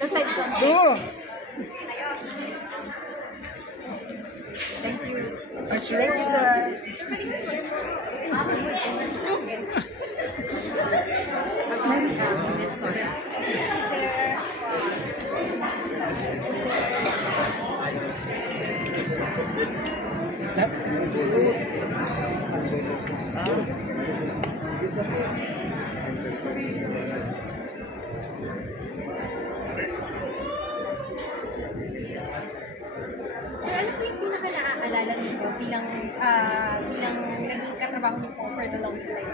Sa side ko. Go! Thank you. Arch Register. So, ano po yung pinaka-naaalala niyo bilang naging katrabaho niyo po for the longest time?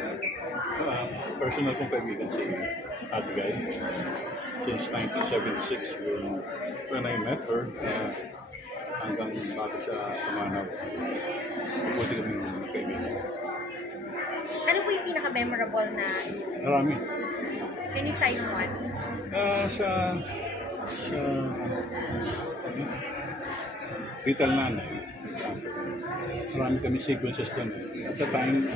Personal kong kaibigan si Ate Guy. Since 1976 when I met her, hanggang bago siya sumanaw. Mabuti kami ng kaibigan. Ano po yung pinaka-memorable na Marami. can you cite one? Sa Vital Nanay. Marami kami sequences doon. At the time,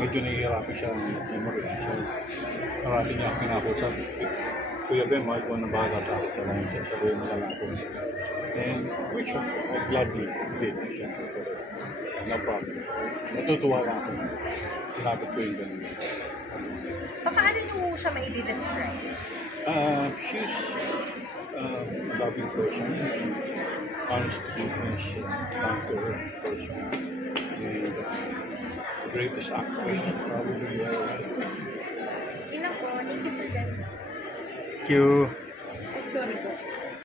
medyo nahihirapan siya ang memory. So, marami niya ako pinakusap. Kuya Ben, ikaw na bahala sa akin sa mga sasabihin na lalako niya. And which I gladly did. No problem. Natutuwa lang ako. Sinabot ko yung ganun. Paano niyo siya ma-describe? She's a loving person, honest business, down-to-earth person, and the greatest actress probably. Yun lang po. Thank you, Sir Dan. Thank you.